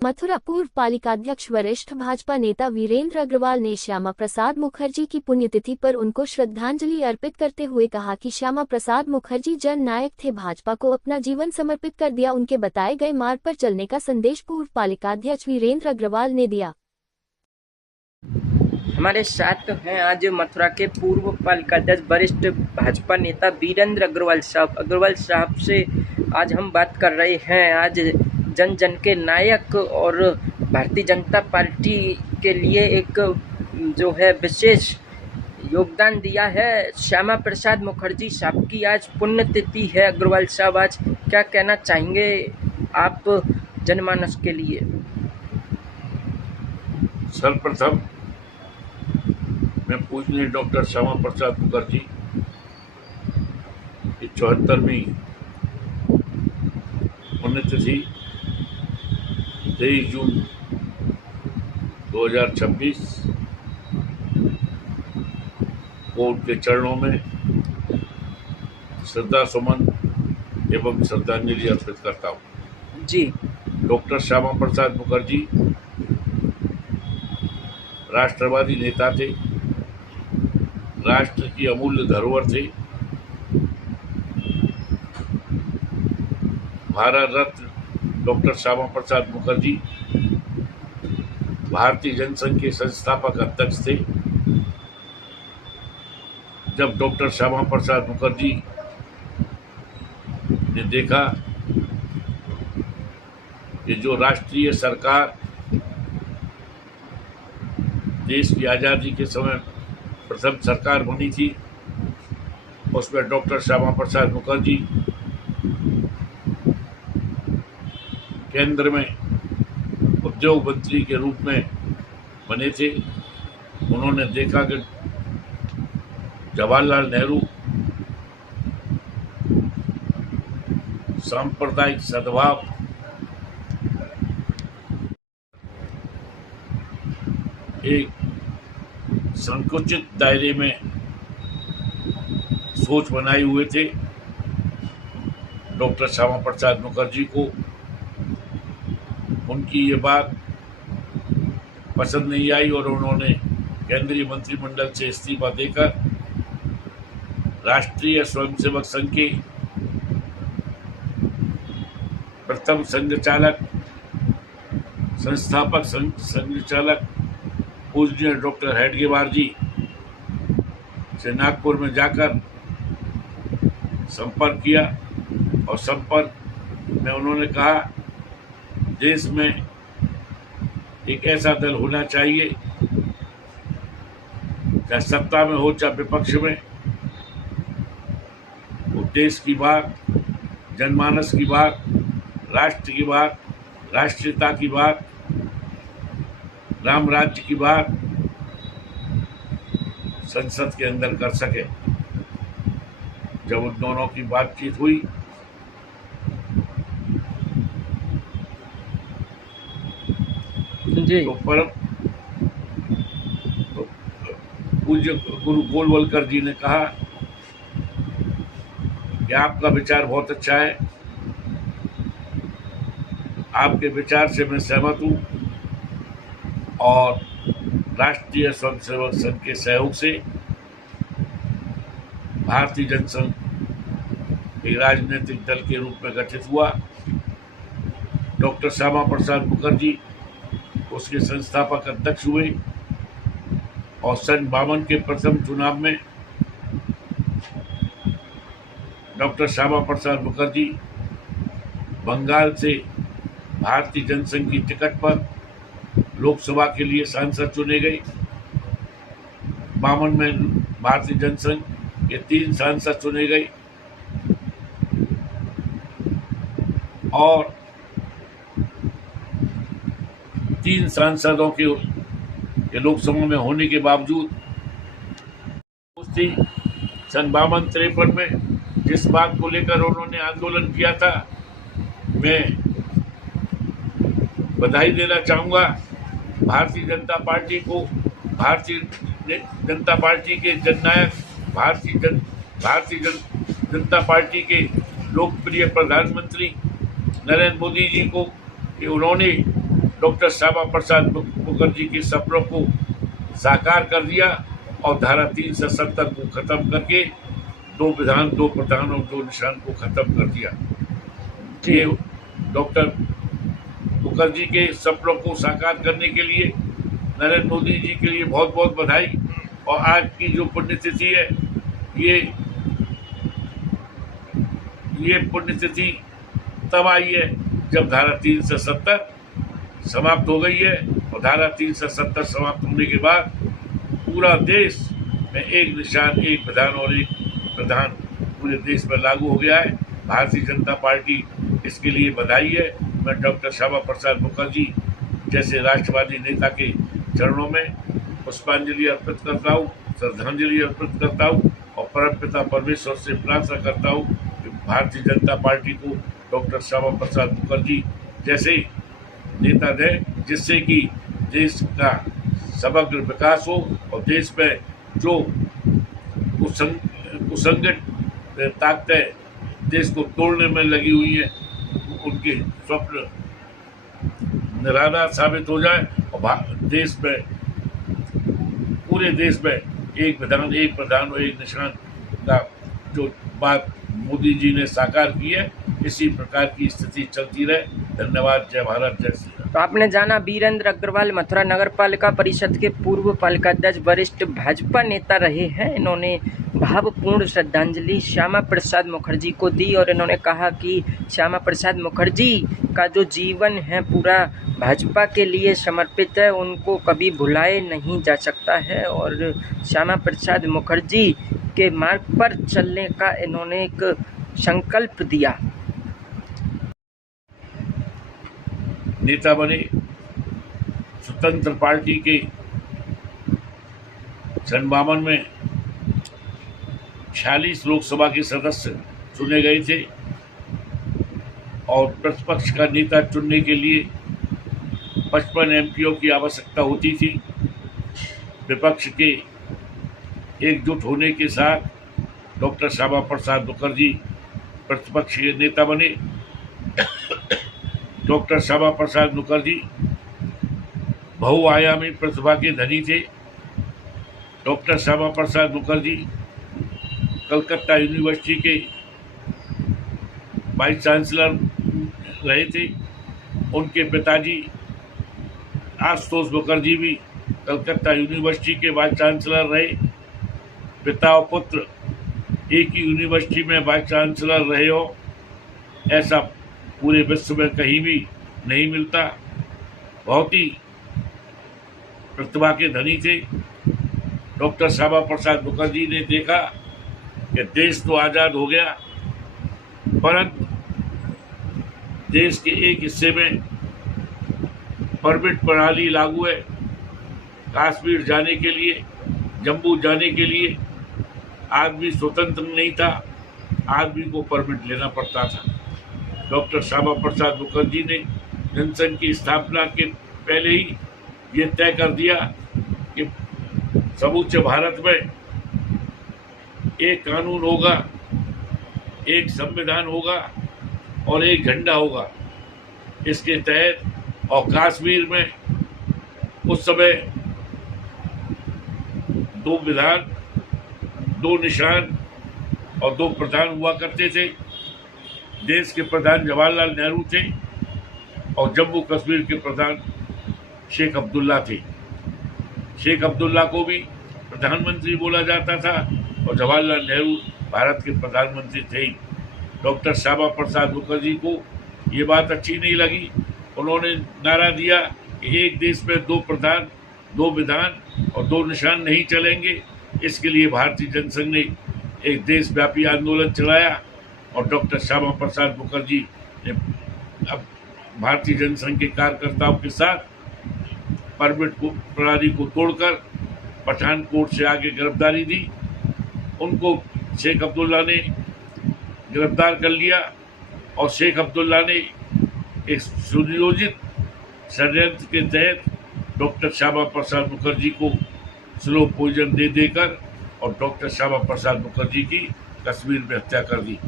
मथुरा पूर्व पालिकाध्यक्ष वरिष्ठ भाजपा नेता वीरेंद्र अग्रवाल ने श्यामा प्रसाद मुखर्जी की पुण्यतिथि पर उनको श्रद्धांजलि अर्पित करते हुए कहा कि श्यामा प्रसाद मुखर्जी जन नायक थे, भाजपा को अपना जीवन समर्पित कर दिया। उनके बताए गए मार्ग पर चलने का संदेश पूर्व पालिकाध्यक्ष वीरेंद्र अग्रवाल ने दिया। हमारे साथ हैं आज मथुरा के पूर्व पालिकाध्यक्ष वरिष्ठ भाजपा नेता वीरेंद्र अग्रवाल साहब। अग्रवाल साहब से आज हम बात कर रहे हैं। आज जन जन के नायक और भारतीय जनता पार्टी के लिए एक जो है विशेष योगदान दिया है श्यामा प्रसाद मुखर्जी साहब की आज पुण्यतिथि है। अग्रवाल साहब, आज क्या कहना चाहेंगे आप जनमानस के लिए? सर्वप्रथम मैं पूजनीय डॉक्टर श्यामा प्रसाद मुखर्जी की 74वीं पुण्यतिथि 23 जून 2026 को उनके चरणों में श्रद्धा सुमन एवं श्रद्धांजलि अर्पित करता हूँ। जी, डॉक्टर श्यामा प्रसाद मुखर्जी राष्ट्रवादी नेता थे, राष्ट्र की अमूल्य धरोहर थे। भारत रत्न डॉक्टर श्यामा प्रसाद मुखर्जी भारतीय जनसंघ के संस्थापक अध्यक्ष थे। जब डॉक्टर श्यामा प्रसाद मुखर्जी ने देखा कि जो राष्ट्रीय सरकार देश की आज़ादी के समय प्रथम सरकार बनी थी, उसमें डॉक्टर श्यामा प्रसाद मुखर्जी केंद्र में उद्योग मंत्री के रूप में बने थे। उन्होंने देखा कि जवाहरलाल नेहरू सांप्रदायिक सद्भाव एक संकुचित दायरे में सोच बनाए हुए थे। डॉक्टर श्यामा प्रसाद मुखर्जी को उनकी ये बात पसंद नहीं आई और उन्होंने केंद्रीय मंत्रिमंडल से इस्तीफा देकर राष्ट्रीय स्वयंसेवक संघ के प्रथम संघ चालक संस्थापक संघ चालक पूजनीय डॉक्टर हेडगेवार जी से नागपुर में जाकर संपर्क किया और संपर्क में उन्होंने कहा देश में एक ऐसा दल होना चाहिए, चाहे सत्ता में हो चाहे विपक्ष में, वो देश की बात, जनमानस की बात, राष्ट्र की बात, राष्ट्रीयता की बात, राम राज्य की बात संसद के अंदर कर सके। जब उन दोनों की बातचीत हुई जी, तो परम पूज्य गुरु गोलवलकर जी ने कहा कि आपका विचार बहुत अच्छा है, आपके विचार से मैं सहमत हूँ और राष्ट्रीय स्वयंसेवक संघ के सहयोग से भारतीय जनसंघ एक राजनीतिक दल के रूप में गठित हुआ। डॉक्टर श्यामा प्रसाद मुखर्जी उसके संस्थापक अध्यक्ष हुए और सन 52 के प्रथम चुनाव में डॉक्टर श्यामा प्रसाद मुखर्जी बंगाल से भारतीय जनसंघ की टिकट पर लोकसभा के लिए सांसद चुने गए। 52 में भारतीय जनसंघ के 3 सांसद चुने गए और 3 सांसदों के लोकसभा में होने के बावजूद सन 52-53 में जिस बात को लेकर उन्होंने आंदोलन किया था, मैं बधाई देना चाहूँगा भारतीय जनता पार्टी को, भारतीय जनता पार्टी के जननायक, भारतीय जनता पार्टी के लोकप्रिय प्रधानमंत्री नरेंद्र मोदी जी को कि उन्होंने डॉक्टर श्यामा प्रसाद मुखर्जी के सपनों को साकार कर दिया और धारा 370 को खत्म करके 2 विधान 2 प्रधान और 2 निशान को खत्म कर दिया। ये डॉक्टर मुखर्जी के सपनों को साकार करने के लिए नरेंद्र मोदी जी के लिए बहुत बहुत बधाई। और आज की जो पुण्यतिथि है, ये पुण्यतिथि तब आई है जब धारा 370 समाप्त हो गई है। और धारा 370 समाप्त होने के बाद पूरा देश में एक निशान, एक विधान और एक प्रधान पूरे देश में लागू हो गया है। भारतीय जनता पार्टी इसके लिए बधाई है। मैं डॉक्टर श्यामा प्रसाद मुखर्जी जैसे राष्ट्रवादी नेता के चरणों में पुष्पांजलि अर्पित करता हूँ, श्रद्धांजलि अर्पित करता हूँ और परमपिता परमेश्वर से प्रार्थना करता हूँ कि भारतीय जनता पार्टी को डॉक्टर श्यामा प्रसाद मुखर्जी जैसे नेता दें, जिससे कि देश का समग्र विकास हो और देश में जो कुसंगत ताकतें देश को तोड़ने में लगी हुई हैं, उनके स्वप्न निराधार साबित हो जाए और देश में, पूरे देश में एक विधान, एक प्रधान और एक निशान का जो बात मोदी जी ने साकार की है, इसी प्रकार की स्थिति चलती रहे। धन्यवाद। जय भारत, जय श्री राम। तो आपने जाना वीरेंद्र अग्रवाल मथुरा नगर पालिका परिषद के पूर्व पालिकाध्यक्ष, वरिष्ठ भाजपा नेता रहे हैं। इन्होंने भावपूर्ण श्रद्धांजलि श्यामा प्रसाद मुखर्जी को दी और इन्होंने कहा कि श्यामा प्रसाद मुखर्जी का जो जीवन है पूरा भाजपा के लिए समर्पित है, उनको कभी भुलाए नहीं जा सकता है। और श्यामा प्रसाद मुखर्जी के मार्ग पर चलने का इन्होंने एक संकल्प दिया। नेता बने, स्वतंत्र पार्टी के सन 52 में 46 लोकसभा के सदस्य चुने गए थे और प्रतिपक्ष का नेता चुनने के लिए 55 एमपीओ की आवश्यकता होती थी। विपक्ष के एकजुट होने के साथ डॉक्टर श्यामा प्रसाद मुखर्जी प्रतिपक्ष के नेता बने। डॉक्टर श्यामा प्रसाद मुखर्जी बहुआयामी प्रतिभा के धनी थे। डॉक्टर श्यामा प्रसाद मुखर्जी कलकत्ता यूनिवर्सिटी के वाइस चांसलर रहे थे। उनके पिताजी आशुतोष मुखर्जी भी कलकत्ता यूनिवर्सिटी के वाइस चांसलर रहे। पिता और पुत्र एक ही यूनिवर्सिटी में वाइस चांसलर रहे हो, ऐसा पूरे विश्व में कहीं भी नहीं मिलता। बहुत ही प्रतिभा के धनी थे। डॉक्टर श्यामा प्रसाद मुखर्जी ने देखा कि देश तो आज़ाद हो गया, परंतु देश के एक हिस्से में परमिट प्रणाली लागू है। कश्मीर जाने के लिए, जम्मू जाने के लिए आदमी स्वतंत्र नहीं था, आदमी को परमिट लेना पड़ता था। डॉक्टर श्यामा प्रसाद मुखर्जी ने जनसंघ की स्थापना के पहले ही ये तय कर दिया कि समूचे भारत में एक कानून होगा, एक संविधान होगा और एक झंडा होगा। इसके तहत और कश्मीर में उस समय 2 विधान, 2 निशान और 2 प्रधान हुआ करते थे। देश के प्रधान जवाहरलाल नेहरू थे और जम्मू कश्मीर के प्रधान शेख अब्दुल्ला थे। शेख अब्दुल्ला को भी प्रधानमंत्री बोला जाता था और जवाहरलाल नेहरू भारत के प्रधानमंत्री थे। डॉक्टर श्यामा प्रसाद मुखर्जी को ये बात अच्छी नहीं लगी। उन्होंने नारा दिया कि एक देश में 2 प्रधान, 2 विधान और 2 निशान नहीं चलेंगे। इसके लिए भारतीय जनसंघ ने एक देशव्यापी आंदोलन चलाया और डॉक्टर श्यामा प्रसाद मुखर्जी ने अब भारतीय जनसंघ के कार्यकर्ताओं के साथ परमिट प्रणाली को तोड़कर पठानकोट से आगे गिरफ्तारी दी। उनको शेख अब्दुल्ला ने गिरफ्तार कर लिया और शेख अब्दुल्ला ने एक सुनियोजित षड्यंत्र के तहत डॉक्टर श्यामा प्रसाद मुखर्जी को स्लो पॉइजन दे देकर और डॉक्टर श्यामा प्रसाद मुखर्जी की कश्मीर में हत्या कर दी।